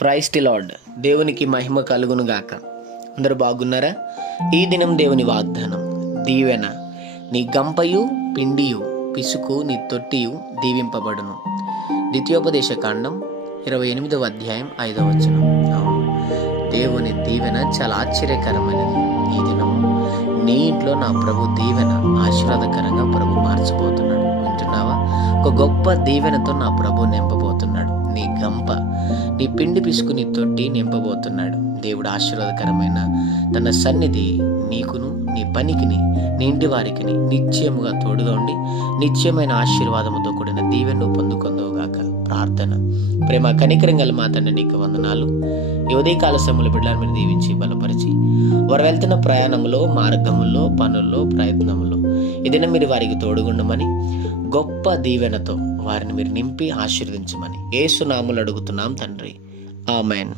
Praise the lord. దేవునికి మహిమ కలుగును గాక. అందరూ బాగున్నారా? ఈ దినం దేవుని వాగ్దానం, దీవెన నీ గంపయు పిండియు పిసుకు నీ తొట్టియు దీవింపబడును. ద్వితీయోపదేశ కాండం 28వ అధ్యాయం 5వ వచనం. అవును, దేవుని దీవెన చాలా ఆశ్చర్యకరమైనది. ఈ దినము నీ ఇంట్లో నా ప్రభు దీవెన ఆశీర్వాదకరంగా ప్రభు మార్చిపోతున్నాడు. వింటున్నావా? ఒక గొప్ప దీవెనతో నా ప్రభు నింపబోతున్నాడు. నీ గంప, నీ పిండి పిసుకు నీ తొట్టి నింపబోతున్నాడు. దేవుడు ఆశీర్వాదకరమైన తన సన్నిధి నీకును, నీ పనికిని, నీ ఇంటి వారికి నిశ్చయముగా తోడుగా ఉండి నిశ్చయమైన ఆశీర్వాదముతో కూడిన దీవెను పొందుకుందువుగాక. ప్రార్థన. ప్రేమ కనికరం గల మా తండ్రి, నీకు వందనాలు. ఈ ఉదయకాల సమయంలో బిడ్డలను మీరు దీవించి బలపరిచి వారు వెళ్తున్న ప్రయాణంలో, మార్గములో, పనుల్లో, ప్రయత్నములో ఏదైనా మీరు వారికి తోడుగుండమని, గొప్ప దీవెనతో వారిని మీరు నింపి ఆశీర్వదించమని యేసు నామములో అడుగుతున్నాం తండ్రి. ఆమెన్.